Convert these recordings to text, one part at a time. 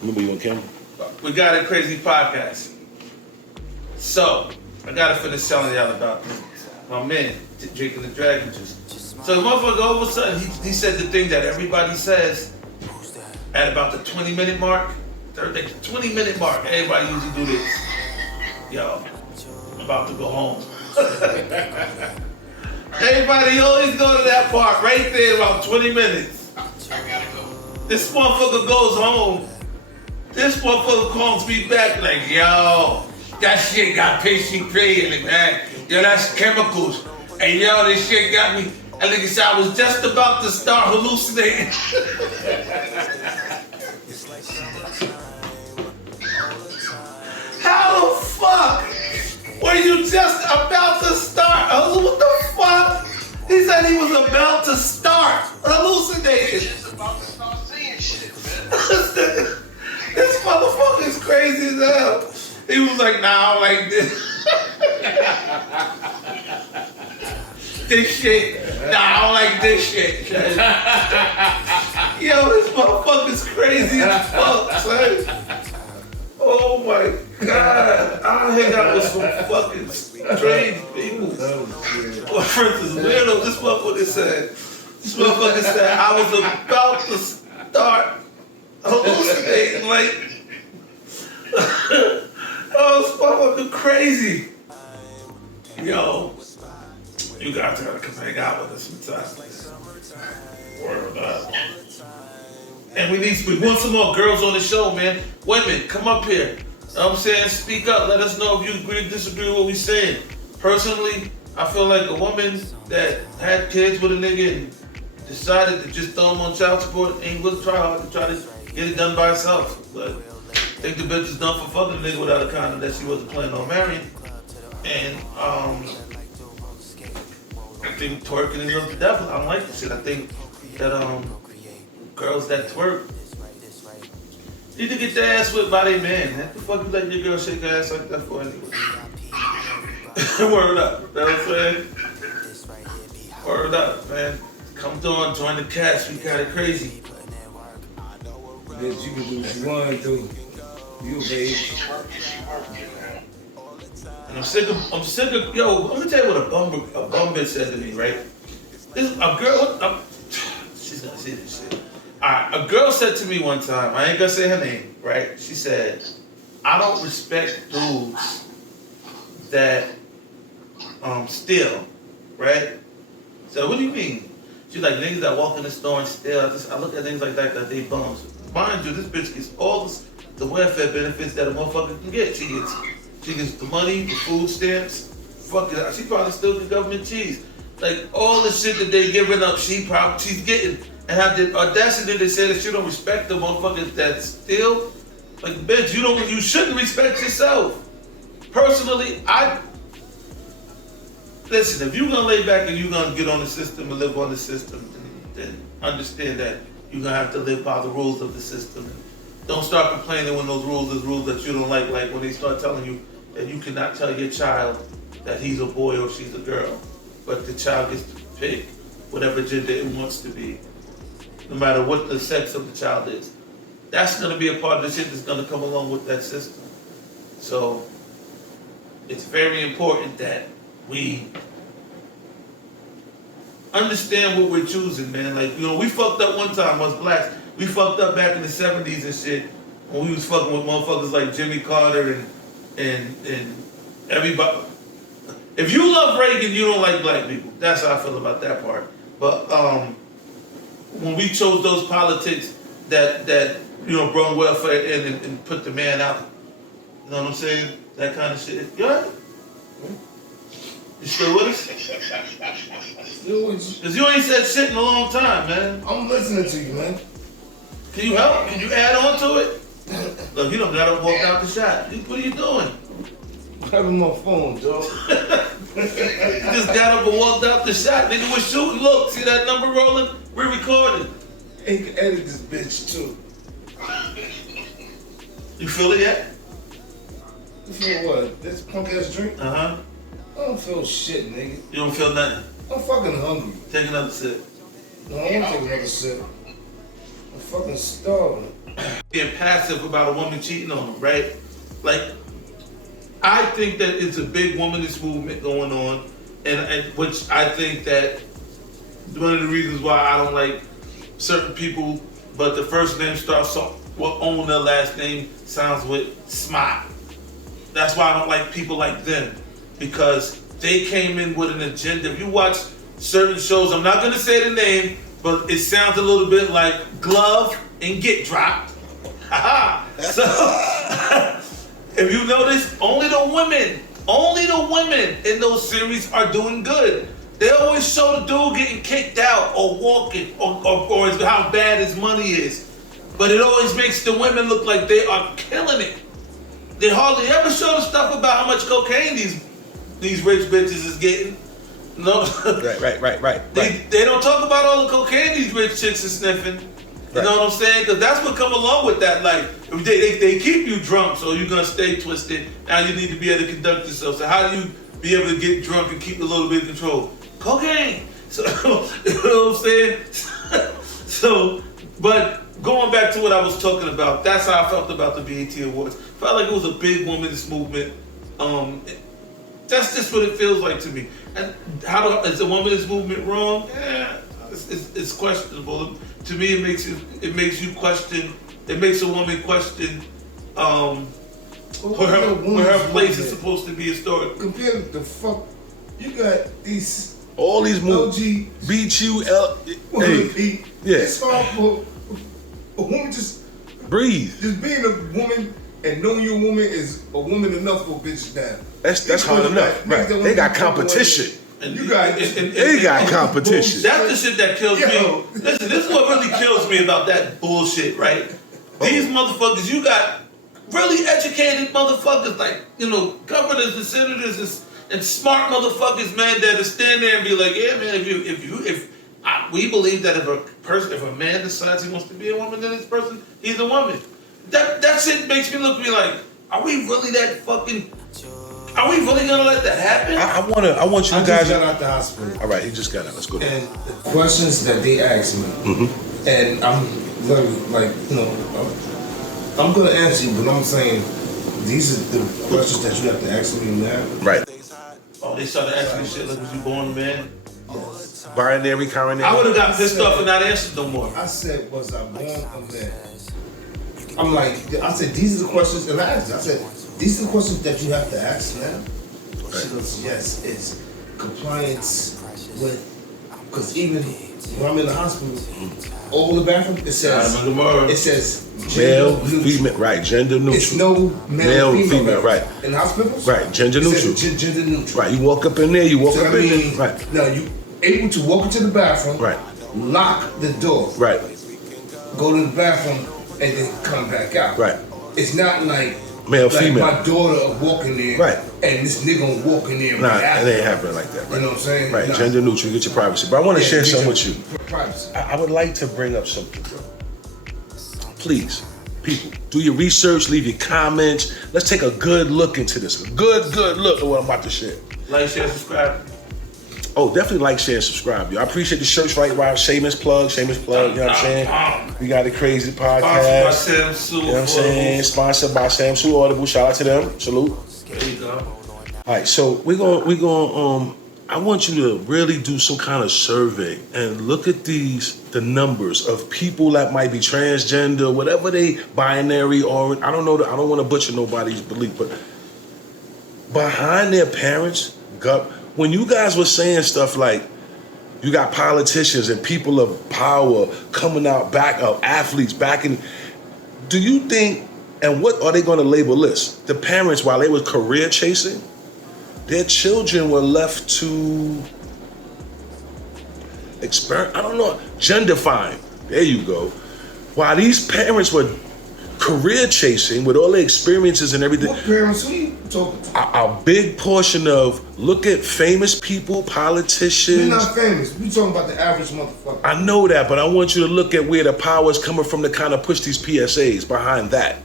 Remember you on camera? We got a crazy podcast. So, I gotta finish telling y'all about this. My man, drinking the Dragon Juice. So the motherfucker all of a sudden, he said the thing that everybody says at about the 20-minute mark. The 20-minute mark, everybody usually do this. Yo, I'm about to go home. Everybody always go to that part right there about 20 minutes. This motherfucker goes home. This motherfucker calls me back like, yo, that shit got patient prey in it, man. Yo, that's chemicals. And yo, this shit got me. And like I said, I was just about to start hallucinating. How the fuck were you just about to start? What the fuck? He said he was about to start hallucinating. Just about to start seeing shit, man. This motherfucker is crazy as hell. He was like, nah, I don't like this. This shit. Nah, I don't like this shit. Yo, this motherfucker's crazy as fuck, son. Oh my God. I hang out with some fucking strange people. Well, for instance, weirdo, this motherfucker said, I was about to start hallucinating, like, oh, this motherfucker crazy. Yo, you guys gotta come hang out with us sometime. Word up. And we want some more girls on the show, man. Women, come up here. You know what I'm saying? Speak up. Let us know if you agree or disagree with what we're saying. Personally, I feel like a woman that had kids with a nigga and decided to just throw him on child support ain't gonna try hard to try to get it done by herself. But I think the bitch is done for fucking a nigga without a condom that she wasn't planning on marrying. And I think twerking is of the devil. I don't like this shit. I think that girls that twerk need to get their ass whipped by their man. What the fuck you letting your girl shake her ass like that for anyway? Word up. You know what I'm saying? Word up, man. Come through, join the cast. We got it crazy. Bitch, you can do what you want to. You, babe. And I'm sick of, yo, let me tell you what a bum bitch said to me, right? This, a girl, she's gonna see this shit. A girl said to me one time, I ain't gonna say her name, right? She said, I don't respect dudes that steal, right? So what do you mean? She's like, niggas that walk in the store and steal. I look at things like that they bums. Mind you, this bitch gets all the welfare benefits that a motherfucker can get. She gets the money, the food stamps, fuck it, she probably still gets government cheese. Like all the shit that they giving up, she's getting. And have the audacity to say that you don't respect the motherfuckers that steal. Like, bitch, you shouldn't respect yourself. Personally, listen, if you're gonna lay back and you're gonna get on the system and live on the system, then understand that you're gonna have to live by the rules of the system. Don't start complaining when those rules is rules that you don't like when they start telling you that you cannot tell your child that he's a boy or she's a girl, but the child gets to pick whatever gender it wants to be, no matter what the sex of the child is. That's gonna be a part of the shit that's gonna come along with that system. So it's very important that we understand what we're choosing, man. Like, you know, we fucked up one time, us blacks. We fucked up back in the 70s and shit when we was fucking with motherfuckers like Jimmy Carter and everybody. If you love Reagan, you don't like black people. That's how I feel about that part. But when we chose those politics that you know, brung welfare in and put the man out, you know what I'm saying? That kind of shit. You all right? You still with us? Because you ain't said shit in a long time, man. I'm listening to you, man. Can you help? Can you add on to it? Look, you don't gotta walk out the shot. What are you doing? Grabbing my phone, Joe. You just got up and walked out the shot. Nigga was shooting. Look, see that number rolling? We're recording. Hey, you can edit this bitch, too. You feel it yet? You feel what? This punk-ass drink? Uh-huh. I don't feel shit, nigga. You don't feel nothing? I'm fucking hungry. Take another sip. No, I want to take another sip. I'm fucking starving. Being passive about a woman cheating on him, right? Like, I think that it's a big womanist movement going on, and which I think that one of the reasons why I don't like certain people, but the first name starts off own their last name sounds with smart. That's why I don't like people like them, because they came in with an agenda. If you watch certain shows, I'm not gonna say the name, but it sounds a little bit like Glove and Get Dropped. So if you notice, only the women in those series are doing good. They always show the dude getting kicked out or walking or how bad his money is. But it always makes the women look like they are killing it. They hardly ever show the stuff about how much cocaine these rich bitches is getting. No. Right. They don't talk about all the cocaine these rich chicks are sniffing. You know what I'm saying? Because that's what come along with that. Like, they keep you drunk, so you're going to stay twisted. Now you need to be able to conduct yourself. So how do you be able to get drunk and keep a little bit of control? Cocaine. So, you know what I'm saying? So, but going back to what I was talking about, that's how I felt about the BET Awards. Felt like it was a big women's movement. That's just what it feels like to me. And is the women's movement wrong? Yeah, it's questionable. To me, it makes you question. It makes a woman question where her place is supposed to be historic. Compared to the fuck, you got these all these movies. BQL. Yeah. It's hard for a woman just breathe. Just being a woman and knowing you're a woman is a woman enough for a bitch down. That's hard enough. Right. They got competition. And you got they got competition. That's the shit that kills me. Listen, this is what really kills me about that bullshit, right? These motherfuckers, you got really educated motherfuckers, like, you know, governors and senators and smart motherfuckers, man, that stand there and be like, yeah, man, we believe that if a man decides he wants to be a woman, then this person, he's a woman. That shit makes me look at me like, are we really that fucking? Are we really gonna let that happen? I want you guys. I just got out the hospital. All right, he just got out. Let's go. And the questions that they asked me, and I'm very like, you know, I'm gonna answer you, but I'm saying these are the questions that you have to ask me now. Right. Oh, they started asking me shit like, was you born a man? Binary, coronary. I would have got pissed off and not answered no more. I said, was I born a man? I'm like, I said, these are the questions, and I asked her, I said, these are the questions that you have to ask now. She goes, yes, it's compliance with, because even when I'm in the hospital, all the bathroom, it says male, female, right, gender neutral. It's no male, female, right. In hospitals? Right, gender neutral. Gender neutral. Right, you walk up in there, you walk up in there. Right. Now, you able to walk into the bathroom, right, lock the door, right, go to the bathroom, and then come back out. Right. It's not like male, female. My daughter walking there, right, and this nigga walking there. Nah, it ain't happening like that. Right? You know what I'm saying? Right, nah. gender neutral, you get your privacy. But I want to share something with you. Privacy. I would like to bring up something, bro. Please, people, do your research, leave your comments. Let's take a good look into this. A good look at what I'm about to share. Like, share, subscribe. Oh, definitely like, share, and subscribe, yo. I appreciate the shirts right while shameless plug, you know what I'm saying? We got the Crazy Podcast. Sponsored by Sam Sue. You know what I'm saying? Sponsored by Sam Sue Audible. Shout out to them. Salute. There you go. All right, so we're gonna I want you to really do some kind of survey and look at the numbers of people that might be transgender, whatever they binary or I don't know. I don't want to butcher nobody's belief, but behind their parents' gut. When you guys were saying stuff like you got politicians and people of power coming out back of athletes back in, do you think, and what are they going to label this? The parents, while they were career chasing, their children were left to experiment, I don't know, genderfying. There you go. While these parents were career chasing with all the experiences and everything. What parents are you talking to? A big portion of, look at famous people, politicians. We're not famous. We're talking about the average motherfucker. I know that, but I want you to look at where the power is coming from to kind of push these PSAs behind that.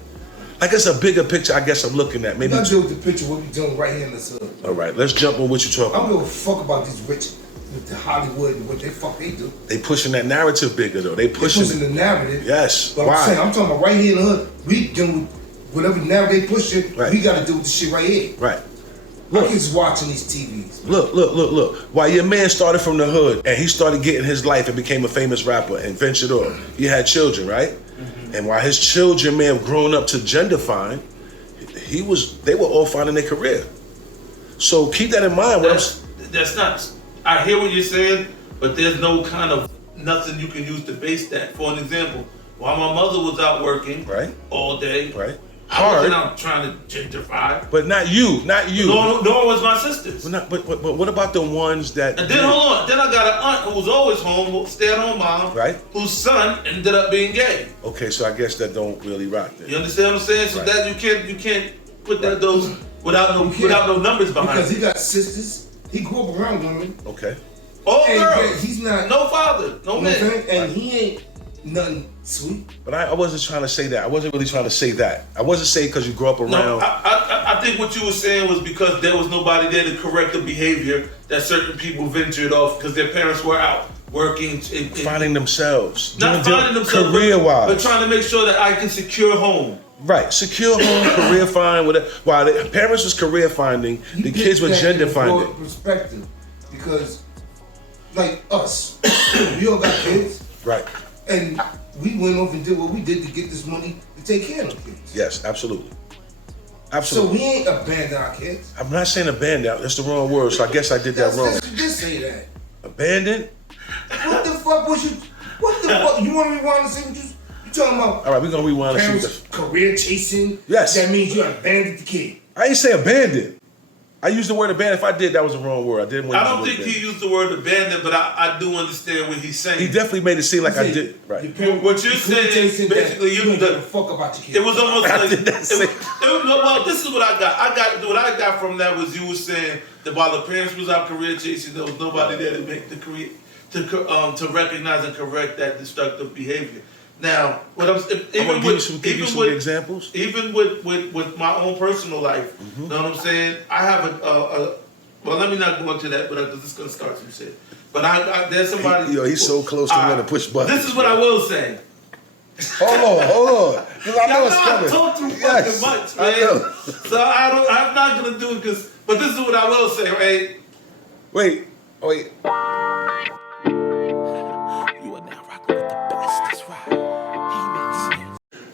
Like it's a bigger picture I guess I'm looking at. Maybe not deal with the picture what we doing right here in this hood. All right, let's jump on what you're talking I don't about. give a fuck about these rich with the Hollywood and what the fuck they do. They pushing that narrative bigger though. They They're pushing the narrative. Yes. But Why? I'm saying, I'm talking about right here in the hood. We dealing with whatever narrative they pushing. Right. We got to do with this shit right here. Right. My Look. kids watching these TVs. Look. While your man started from the hood and he started getting his life and became a famous rapper and ventured off, he had children, right? Mm-hmm. And while his children may have grown up to Genderfying, they were all finding their career. So keep that in mind. That's not. I hear what you're saying, but there's no kind of nothing you can use to base that. For an example, while my mother was out working all day, I wasn't out trying to gentrify. But not you. Nor was my sisters. But what about the ones that? And then hold on. Then I got an aunt who was always home, stay-at-home mom, whose son ended up being gay. Okay, so I guess that don't really rock then. You understand what I'm saying? So that you can't put that those without no numbers behind. Because he got sisters. He grew up around women. Okay. All girls. He's not no father, no man, and he ain't nothing sweet. But I wasn't trying to say that. I wasn't really trying to say that. I wasn't saying because you grew up around. No, I think what you were saying was because there was nobody there to correct the behavior that certain people ventured off because their parents were out working. Finding themselves. Not finding themselves. Career-wise. But trying to make sure that I can secure home. Right. Secure home, career find, whatever. While the parents was career finding, the kids were gender finding. Perspective. Because, like us, we all got kids. Right. And we went off and did what we did to get this money to take care of the kids. Yes, absolutely. So we ain't abandon our kids. I'm not saying abandon. That's the wrong word. So I guess I did that wrong. You just say that. Abandon? What the fuck was you? What the fuck? You want to rewind and say what you talking about? All right, we're gonna rewind and see what career chasing. Yes. That means you abandoned the kid. I ain't say abandon. I used the word abandon. If I did, that was the wrong word. I don't think he used the word abandon, but I do understand what he's saying. He definitely made it seem like I did. Right. What you're saying is basically you don't give a fuck about your kid. It was almost like well, this is what I got. What I got from that was you were saying that while the parents was out career chasing, there was nobody there to make the career to recognize and correct that destructive behavior. Now, what I'm even with examples, even with my own personal life, you know what I'm saying? I have well, let me not go into that, but I'm just gonna start some shit. But there's somebody. He's so close to me to push buttons. This is what I will say. Hold on. Because I know it's coming. I talk too fucking much, man. I know. So I'm not gonna do it but this is what I will say, right? Wait.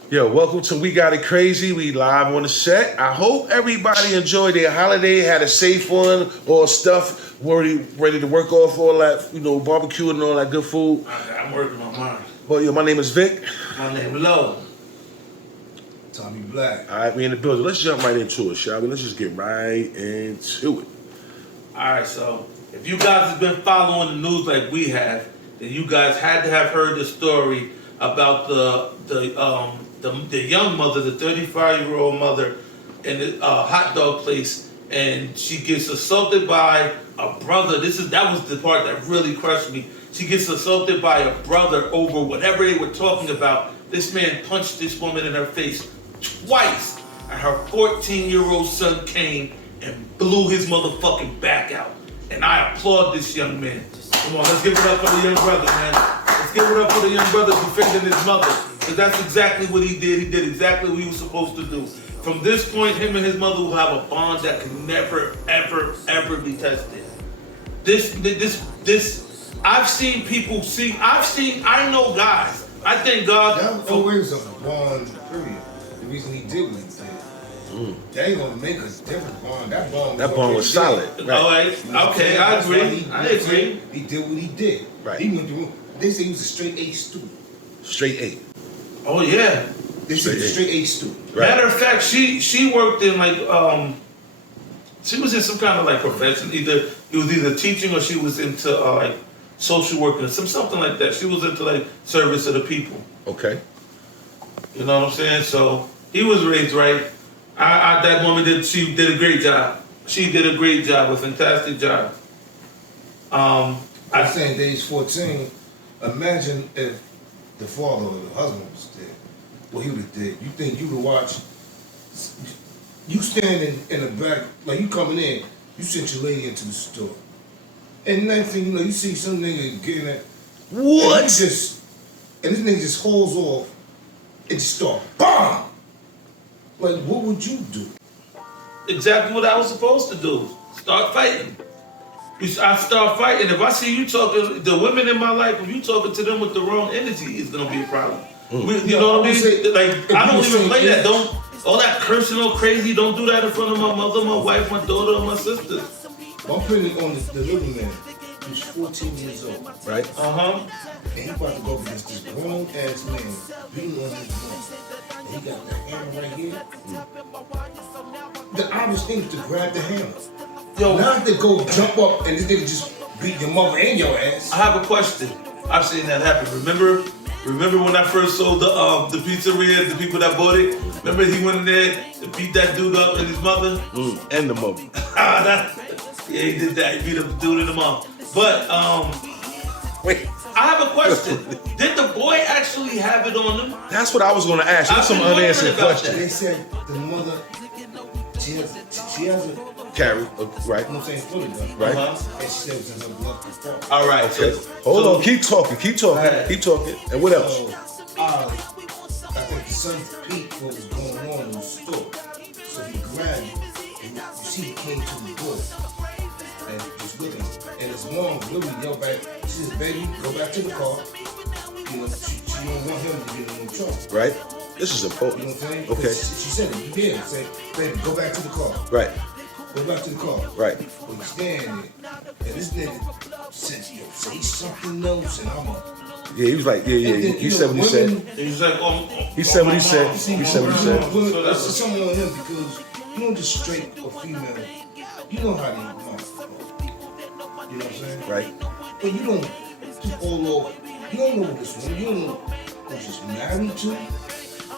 Yo, welcome to We Got It Crazy. We live on the set. I hope everybody enjoyed their holiday, had a safe one, all stuff, ready to work off all that, barbecue and all that good food. I'm working on mine. Well, my name is Vic. My name is Lo. Tommy Black. All right, we in the building. Let's jump right into it, shall we? Let's just get right into it. All right, so if you guys have been following the news like we have, then you guys had to have heard the story about the young mother, the 35-year-old mother in the hot dog place, and she gets assaulted by a brother. That was the part that really crushed me. She gets assaulted by a brother over whatever they were talking about. This man punched this woman in her face twice, and her 14-year-old son came and blew his motherfucking back out. And I applaud this young man. Come on, let's give it up for the young brother, man. Let's give it up for the young brother defending his mother. Because that's exactly what he did. He did exactly what he was supposed to do. From this point, him and his mother will have a bond that can never, ever, ever be tested. I've seen people I know guys. I thank God. That was always a bond, period. The reason he did what he did. That ain't gonna make a different bond. That bond was solid. Right. All right. Okay, I agree. I agree. He did what he did. Right. He went through. They say he was a straight A student. Straight A. Oh yeah. They say he was a straight A student. Right. Matter of fact, she worked in she was in some kind of like profession. It was either teaching or she was into like social work or something like that. She was into like service of the people. Okay. You know what I'm saying? So he was raised right. That woman she did a great job. She did a great job, a fantastic job. I'm saying age 14, imagine if the father or the husband was dead. What he would have did. You think you would watch, you standing in the back, like you coming in, you sent your lady into the store. And next thing you know, you see some nigga getting that. What? And this nigga just holds off and just start BAM! Like, what would you do? Exactly what I was supposed to do. Start fighting. I start fighting. If I see you talking, the women in my life, if you talking to them with the wrong energy, it's gonna be a problem. You know what I mean? Like, I don't even play that. Don't all that cursing all crazy. Don't do that in front of my mother, my wife, my daughter, or my sister. I'm putting it on the little man. He's 14 years old. Right? And he about to go against this grown ass man beating on his mom. And he got the hammer right here. The obvious thing is to grab the hammer. Yo, not to go jump up and this nigga just beat your mother and your ass. I have a question. I've seen that happen. Remember when I first sold the pizzeria, the people that bought it? Remember he went in there to beat that dude up and his mother? And the mother. Yeah, he did that. He beat up the dude and the mom. But wait, I have a question. Did the boy actually have it on him? That's what I was gonna ask. That's some unanswered question. They said the mother, she has a Carrie, right? You know what I'm saying? Fully done. Right. And she said it was in her blood before. All right. Okay. Hold on. Keep talking. Keep talking. And what else? So, I think the son peeped what was going on in the store. So he grabbed it, and you see he came to the door and was with him. And his mom really yelled back. She says, "Baby, go back to the car." You know, she don't want him to get in no trouble. Right. This is important. You know what I'm saying? Okay. She said it. You hear it. Say, "Baby, go back to the car." Right. Go back to the car. Right. But he's standing there. And this nigga said, "Yo, say something else," and I'm up. Yeah, he was like, yeah. Then, He said what he said. He was like, He said what he said. He said what he said. So that's something on him because you don't just straight or female. You know how they want. You know what I'm saying? Right. But you don't do all over. You don't know this woman. You don't know what she's married to. You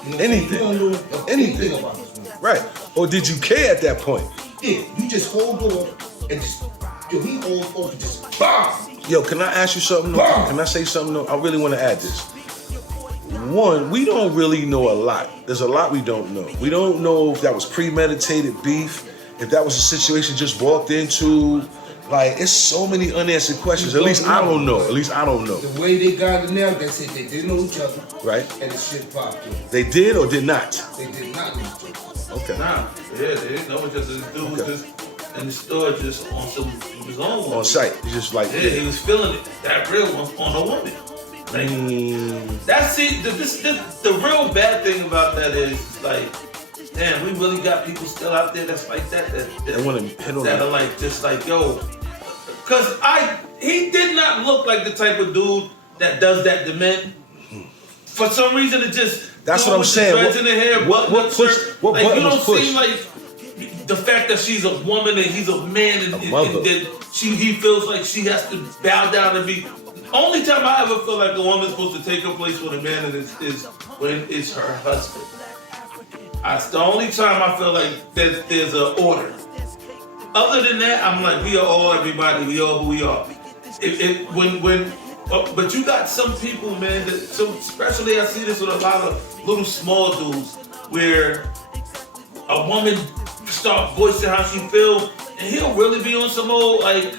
know Anything. You don't know anything about this woman. Right. Or did you care at that point? Yeah, you just hold off and just, he holds off and just BAM! Yo, can I ask you something? Can I say something? I really want to add this. One, we don't really know a lot. There's a lot we don't know. We don't know if that was premeditated beef, if that was a situation just walked into. Like, it's so many unanswered questions. At least I don't know. The way they got it now, they said they didn't know each other. Right. And the shit popped up. They did or did not? They did not know each other. Okay. Nah, yeah, they didn't know each other. This dude was just in the store, just on his own. On site. Just like, yeah, he was feeling it. That real one on a woman. Like, that's the real bad thing about that is, like, damn, we really got people still out there that's like that. They want to hit on that are like, just like, yo. Because he did not look like the type of dude that does that to men. For some reason, it just. That's what I'm saying. What in the hair, what pushed? What like, button you don't was pushed? seem like the fact that she's a woman and he's a man, and then he feels like she has to bow down and be. Only time I ever feel like a woman's supposed to take her place with a man is when it's her husband. That's the only time I feel like there's an order. Other than that, I'm like, we are all everybody. We are who we are. But you got some people, man, especially I see this with a lot of little small dudes, where a woman start voicing how she feel, and he'll really be on some old, like,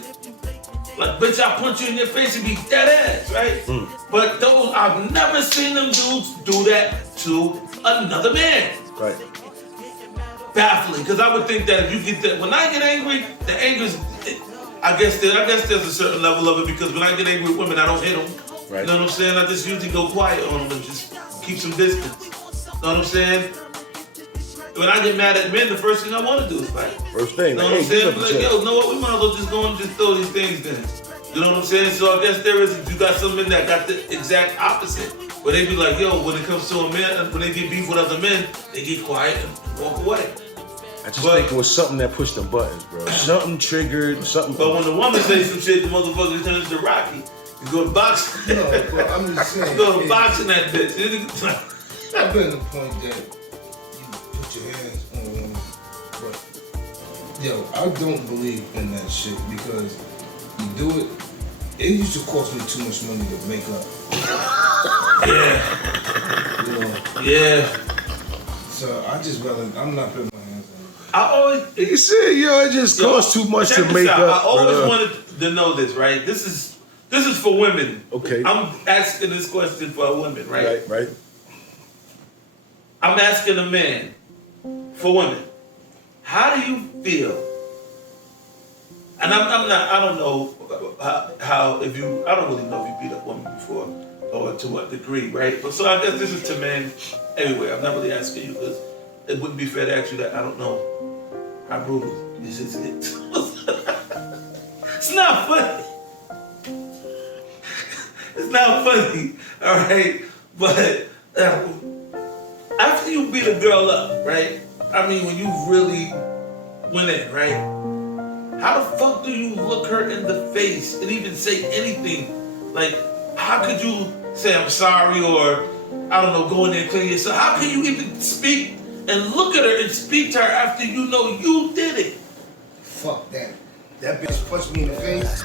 bitch, I'll punch you in your face and be dead ass, right? But those, I've never seen them dudes do that to another man. Right. Baffling, because I would think that if you get that, when I get angry, the anger is, I guess there's a certain level of it, because when I get angry with women, I don't hit them. Right. You know what I'm saying? I just usually go quiet on them and just keep some distance. You know what I'm saying? When I get mad at men, the first thing I want to do is fight. First thing. You know what I'm saying? Like, yo, you know what? We might as well just go and just throw these things then. You know what I'm saying? So I guess you got some men that got the exact opposite. Where they be like, yo, when it comes to a man, when they get beef with other men, they get quiet and walk away. I just think it was something that pushed them buttons, bro. Something triggered, something. But when the woman says some shit, the motherfucker turns to Rocky. You go to boxing. No, but I'm just saying. You go to boxing that bitch. I've been to the point that you put your hands on a woman, but yo, I don't believe in that shit because you do it. It used to cost me too much money to make up. Yeah. You know. Yeah. So I just rather I'm not putting my hands on it. I always. He said, yo, it just costs too much to make up. I always wanted. to know this, right? This is for women. Okay. I'm asking this question for women, right? Right. I'm asking a man for women. How do you feel? And I don't know how if you, I don't really know if you beat up women before or to what degree, right? But so I guess this is to men everywhere. I'm not really asking you because it wouldn't be fair to ask you that. I don't know how brutal this is. It's not funny. It's not funny, all right? But after you beat a girl up, right? I mean, when you really went in, right? How the fuck do you look her in the face and even say anything? Like, how could you say I'm sorry or, I don't know, go in there and clean yourself? How can you even speak and look at her and speak to her after you know you did it? Fuck that. That bitch punched me in the face.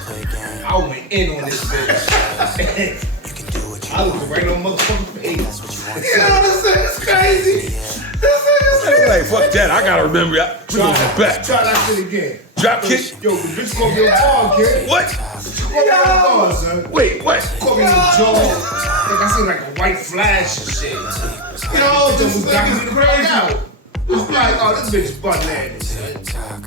I went in on this bitch. I looked right on motherfucking face. You know what I'm saying? It's crazy. Like, fuck that. I gotta remember. We going back. Try that shit again. Drop kick. Yo, the bitch called me a dog, kid. What? She called me a dog, son. Wait, what? Called me a jaw. Like I seen like a white flash and shit. You know, just was knocking me the fuck out. I'm like, oh, this bitch butt-landed, son.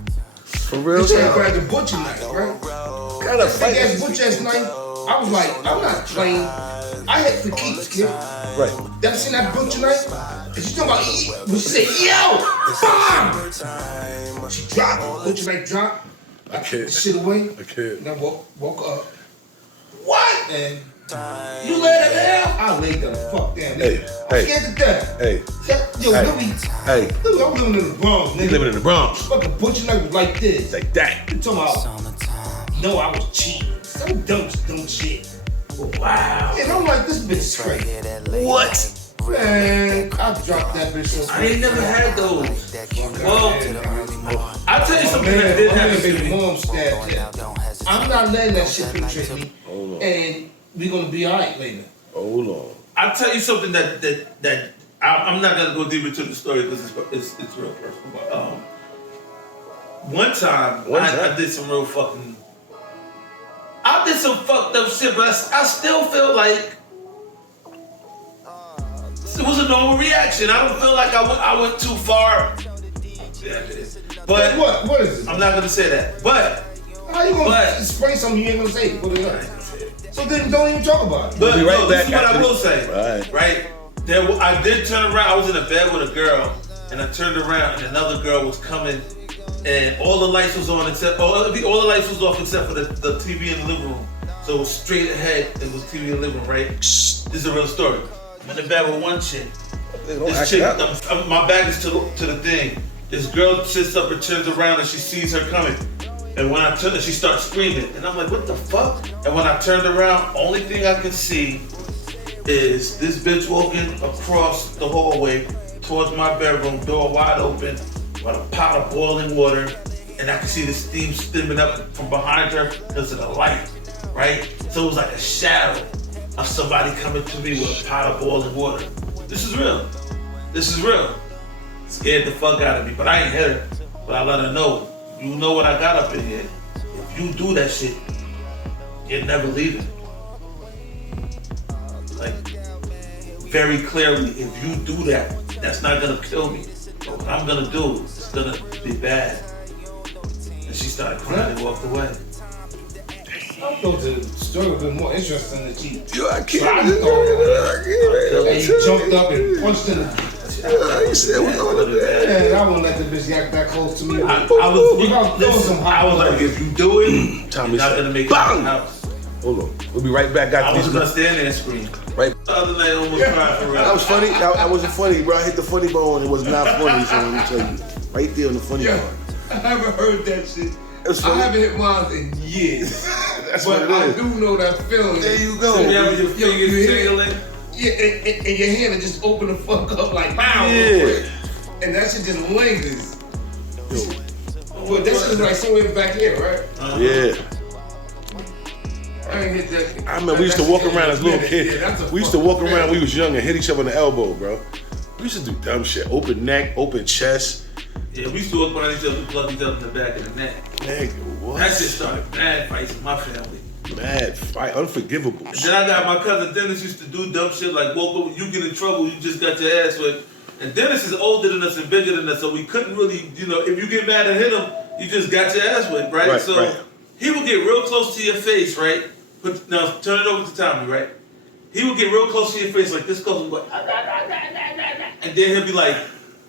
For real? She tried to grab the butcher knife, right? Got a Big ass butcher ass knife. I was like, I'm not playing. I hit for keeps, kid. Right. That seen that butcher knife? And she talking about eat. When she said, yo, bomb! She dropped it. Butcher knife dropped. I put the shit away. And I woke up. What? And you laid her down? I laid the fuck down. Hey. I'm scared to death. Hey. Yo, Louis. Hey. Louis, I'm living in the Bronx, You nigga. living in the Bronx. Fucking butcher knife was like this. Like that. You talking about, no, I was cheating. Some dumb shit. Wow. And I'm like, this bitch is crazy. What? Man, I dropped that bitch so I ain't never had those. Well, I'll tell you something that did happen to me. Mom stabbed him. I'm not letting that shit penetrate me. And we're gonna be alright later. Hold on. I'll tell you something that I'm not gonna go deep into the story because it's real personal. But one time I did some real fucking. I did some fucked up shit, but I still feel like it was a normal reaction. I don't feel like I went too far. But what is it? I'm not gonna say that. But how you gonna explain something you ain't gonna say? What is that? So then don't even talk about it. But We'll be right this back is what I after will say. Right? I did turn around. I was in a bed with a girl, and I turned around, and another girl was coming, and all the lights was on except all the lights was off except for the TV in the living room. So it was straight ahead. It was TV in the living room, right? This is a real story. I'm in the bed with one chick. This chick, my back is to the thing. This girl sits up and turns around, and she sees her coming. And when I turned, she starts screaming, and I'm like, "What the fuck?" And when I turned around, only thing I could see is this bitch walking across the hallway towards my bedroom, door wide open, with a pot of boiling water, and I could see the steam steaming up from behind her because of the light, right? So it was like a shadow of somebody coming to me with a pot of boiling water. This is real. This is real. Scared the fuck out of me, but I ain't hit her. But I let her know, you know what I got up in here. If you do that shit, you're never leaving. Like, very clearly, if you do that, that's not gonna kill me. But what I'm gonna do is gonna be bad. And she started crying and walked away. I thought the story would have been more interesting than she. Yo, I can't. And he jumped up and punched in the. You said we're going to bed. Man, I won't let the bitch get that close to me. I was like, if you do it, you're not gonna make it out of the house. Hold on. We'll be right back after I was these. gonna stand there and scream. Right. The other night almost cried for real. That was funny. That wasn't funny, bro. I hit the funny bone. It was not funny, so let me tell you. Right there on the funny Yeah, part. I haven't heard that shit. It's I funny. haven't hit mine in years. That's but what it I is. do know that feeling. There you go. So you have your Yo, you fingers hear- tingling. Yeah, and your hand will just open the fuck up like pow. Yeah. And that shit just lingers. But that shit is like somewhere back here, right? Yeah. I ain't hit that. I remember we used to walk around as little kids. Yeah, We used to walk around when we was young and hit each other on the elbow, bro. We used to do dumb shit. Open neck, open chest. Yeah, we used to walk behind each other and plug each other in the back of the neck. Nigga, What? That shit started bad fights in my family. Mad fight, unforgivable. And then I got my cousin Dennis used to do dumb shit like woke up, you get in trouble, you just got your ass whipped. And Dennis is older than us and bigger than us, so we couldn't really, you know, if you get mad and hit him, you just got your ass whipped, right? So he would get real close to your face, right? Now turn it over to Tommy, right? He would get real close to your face like this close, and then he'll be like,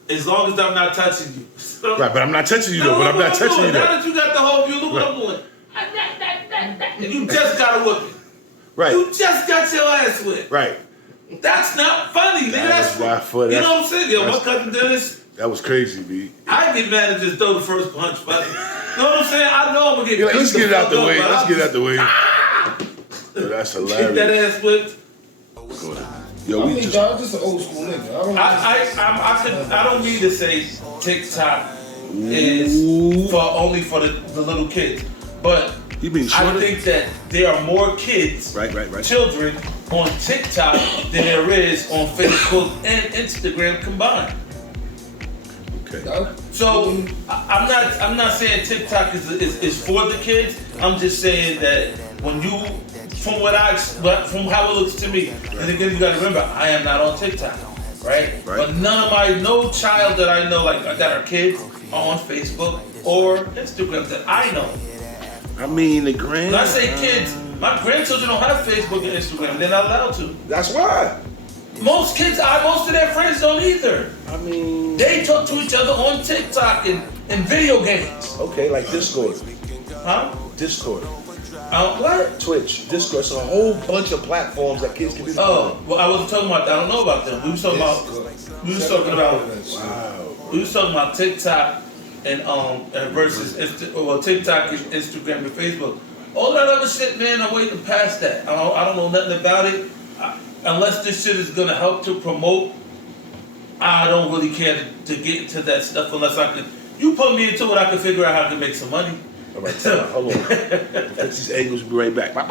as long as I'm not touching you. So, right, but I'm not touching you though. But I'm not touching you though. Now that you got the whole view, look what I'm doing. And you just got a whooping. Right. You just got your ass whipped. Right. That's not funny, nigga. That's not funny. You know what I'm saying? Yo, my cousin Dennis. That was crazy, B. I get mad and just throw the first punch, but you know what I'm saying? I know I'm gonna get like, let's get it out the way. Let's get it out the way. Ah! Yo, that's hilarious. Get that ass whipped. Yo, we just an old school nigga. I don't mean to say TikTok is only for the little kids, but I think that there are more kids, children on TikTok than there is on Facebook and Instagram combined. Okay. So I'm not saying TikTok is for the kids. I'm just saying that when you, from how it looks to me, and again you gotta remember, I am not on TikTok, right? But no child that I know, like I got our kids on Facebook or Instagram that I know. I mean, when I say kids, my grandchildren don't have Facebook and Instagram. They're not allowed to. That's why. Most kids, most of their friends don't either. I mean, they talk to each other on TikTok and video games. Okay, like Discord. Huh? Discord. What? Twitch, Discord. So a whole bunch of platforms that kids can be. Oh, well, I wasn't talking about. I don't know about them. We was talking about. We was talking about TikTok and versus TikTok and Instagram and Facebook. All that other shit, man, I'm waiting past that. I don't know nothing about it. Unless this shit is gonna help to promote, I don't really care to get into that stuff unless I can. You put me into it, I can figure out how to make some money. All right, hold on. Fix these angles, we'll be right back.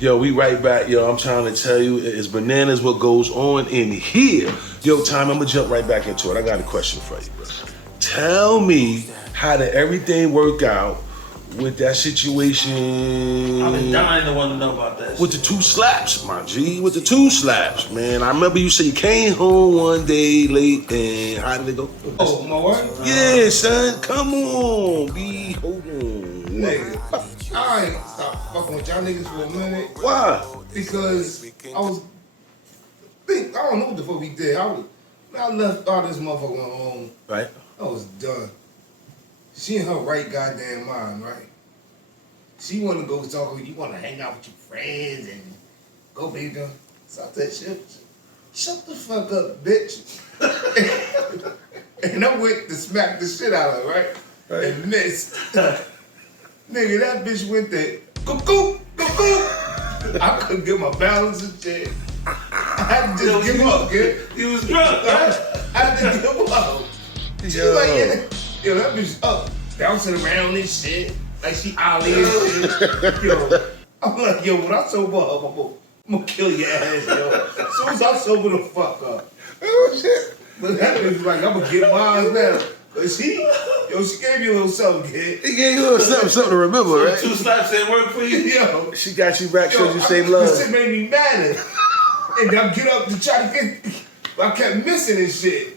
Yo, we right back. Yo, I'm trying to tell you, it's bananas what goes on in here. Yo, Tom, I'm gonna jump right back into it. I got a question for you, bro. Tell me, how did everything work out with that situation? I've been dying to want to know about that. With the 2 slaps, my G. With the 2 slaps, man. I remember you said you came home one day late, and how did it go? Oh, my wife? Yeah, son. Come on, B. Hold on. Nigga, I ain't stop fucking with y'all niggas for a minute. Why? Because I don't know what the fuck we did. I left all this motherfucker home. Right. I was done. She in her right goddamn mind, right? She want to go talk with you, want to hang out with your friends and go be done. So I said, shut the fuck up, bitch. And I went to smack the shit out of her, right? And missed. Nigga, that bitch went there, go. I couldn't get my balance and shit. I had to just give up, kid. He was drunk, right? I had to give up. She was like, yo, that bitch up, bouncing around and shit, like she Ali and shit. Yo, I'm like, yo, when I sober up, I'm gonna kill your ass, yo. As soon as I sober the fuck up. Oh, shit. But that bitch was like, I'm gonna get mine now. But she gave me a little something, kid. He gave you a little something to remember, right? 2 slaps ain't work for you? Yo. She got you back, showed you same love. This shit made me mad. And I get up to try to get, I kept missing and shit.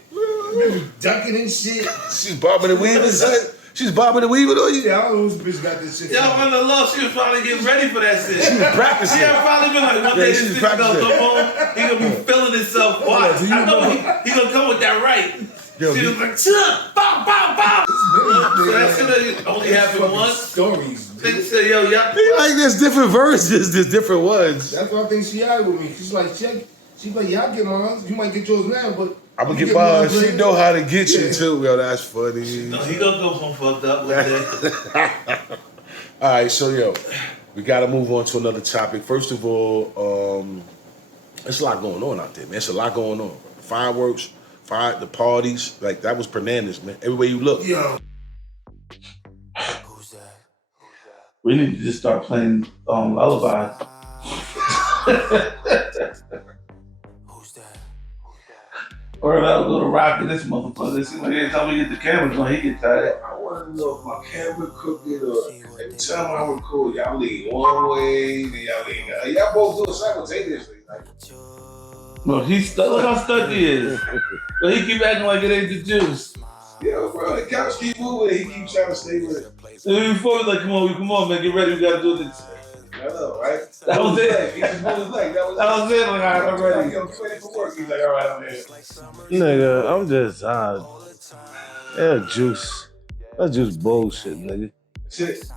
Ducking and shit. She's bobbing and weaving, son. She's bobbing and weaving on you. Yeah, I don't know whose bitch got this shit. Yo, on the low, she was probably getting ready for that shit. She was practicing. She had probably been like, one day this shit gonna come home, he gonna be feeling himself. Watch. I know he gonna come with that right. Yo, she was like, shut bow. So that shit only happened once. Stories. Nigga said, yo, y'all. Like, there's different versions, there's different ones. That's why I think she out with me. She's like, yeah, I get mine. You might get yours now, but I'm gonna get mine. She know how to get you too. Yo, that's funny. No, he gonna go home fucked up with that. All right, so yo, we gotta move on to another topic. First of all, there's a lot going on out there, man. There's a lot going on. Fireworks, the parties, like that was bananas, man. Everywhere you look. Yo. We need to just start playing lullabies. Or if I'll go to rock in this motherfucker. It seems like every time we get the cameras on, he get tired. want to know if my camera crooked or every time I record, y'all lean one way, then y'all lean. Y'all both do it simultaneously. Like, No, he's stuck. Look how stuck he is. But he keep acting like it ain't the juice. yo, bro, the couch keep moving. He keeps trying to stay with it. And before we like, come on, man, get ready. We gotta do this. I know, right? That was it. He just moved his leg. That was it. Like, all right, I'm ready. Yo, ready for work. He's like, all right, I'm here. Nigga, I'm just that juice. That juice bullshit, nigga.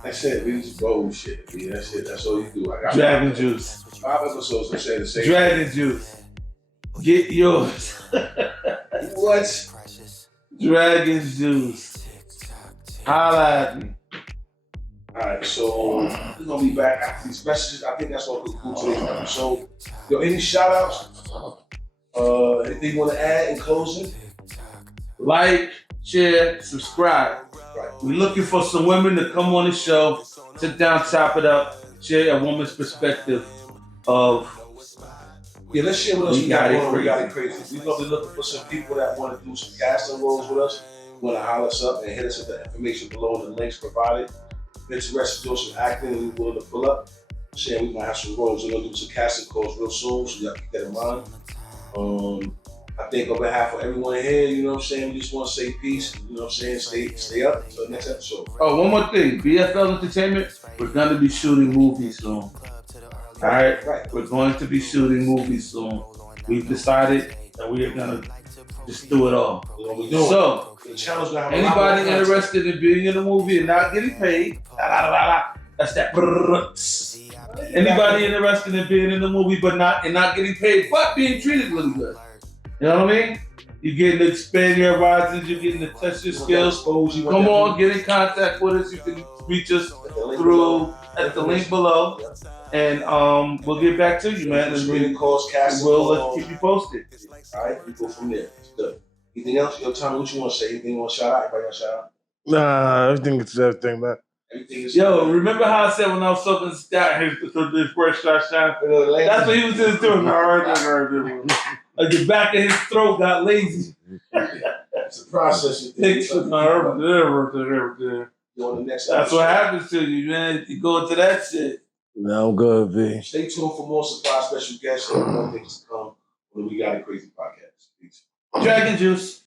That's it. We just bullshit. Yeah, that's it. That's all you do. I got Dragon Juice. 5 episodes that say the same. Dragon Juice. Get yours. What? Dragon Juice. Holla at me. Alright, so we're gonna be back after these messages. I think that's what we'll do today's episode. Yo, any shout outs? Anything you want to add in closing? Like, share, subscribe. Right. We're looking for some women to come on the show, sit down, chop it up, share a woman's perspective of. Yeah, let's share with us. We got it We got it crazy. We're gonna be looking for some people that want to do some casting roles with us. Want to holler us up and hit us with the information below in the links provided. Interested in doing some acting and we're willing to pull up. Saying we might have some roles. We're gonna do some casting calls real soon, so y'all keep that in mind. I think on behalf of everyone here, you know what I'm saying, we just want to say peace, you know what I'm saying, stay up until the next episode. Oh, one more thing. BFL Entertainment, we're going to be shooting movies soon. All right? Right. We're going to be shooting movies soon. We've decided that we are going to just do it all. You know what we're doing. So, the channel's gonna have a anybody lot more content. interested in being in a movie and not getting paid, that's that. Anybody interested in being in the movie but not getting paid, but being treated really good. You know what I mean? You're getting to expand your horizons, you're getting to test your skills. Come on, get in contact with us. You can reach us through at the link below. And we'll get back to you, man. Screening calls, casting We'll calls. keep you posted. All right, we go from there. It's good. Anything else? Yo, Tommy, what you want to say? Anything you want to shout out? Anybody want to shout out? Nah, everything, man. Everything is Yo, remember how I said when I was talking Scott, his first shot shine? That's what he was just doing. Like the back of his throat got lazy. It's a process. Takes You're on the next That's episode. what happens to you, man. You go into that shit. Nah, I'm good, B. Stay tuned for more surprise special guests and more things to come when We Got It Crazy podcast. Peace. Dragon Juice.